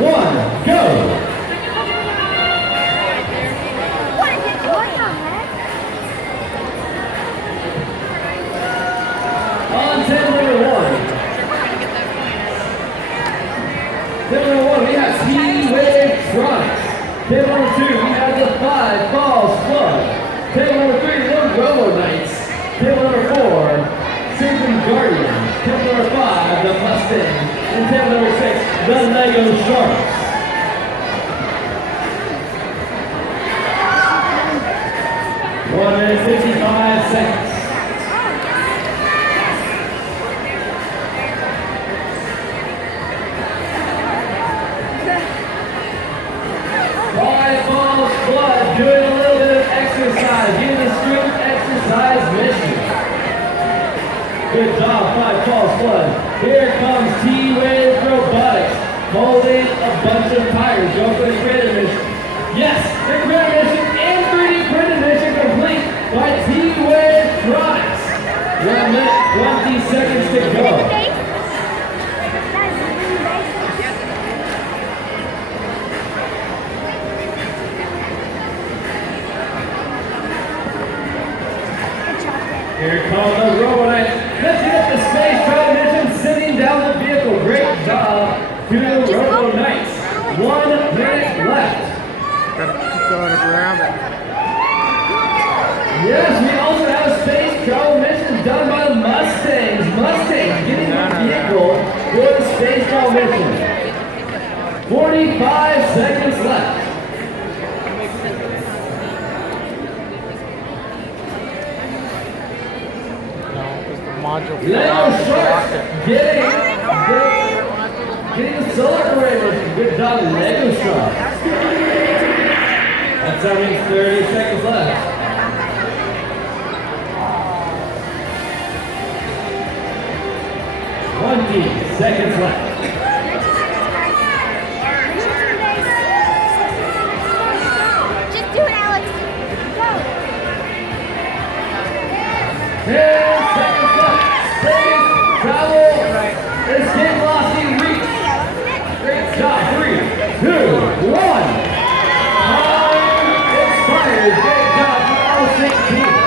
one, go! On 10, number 1. 10, number 1, we have T-Wave Tronics. 10, number 2, we have the 5 Falls Flood. 10, number 3, the Robo Knights. 10, number 4, Supreme Guardians. 10, number 5, the Mustang. And 10, number 6, the Lego Sharks. 1 minute 55 seconds. Five Falls Flood, doing a little bit of exercise, getting a strength exercise mission. Good job, Five Falls Flood. Here comes T-Wave Robotics, holding a bunch of tires. Go for the creative mission. Yes, the creative mission and 3D printed mission complete by T-Wave Tronics. 1 minute, 20 seconds to go. Here comes the Robo Knight, lifting up the space shuttle mission, sitting down the vehicle. Great job to the Robo Knights. 1 minute left. Gotta keep going around it. Yes, we also have a space travel mission done by the Mustangs. Mustangs getting the vehicle for the space travel mission. 45 seconds left. Module Lego Sharks getting the solar array mission. Good job, Lego Sharks. That's how means 30 seconds left. 20 seconds left. Just do it, Alex. Go. 10 seconds left. Space travel. Escape velocity reach. Great job. 3, 2, 1. Time expired. Great job, all 6 teams.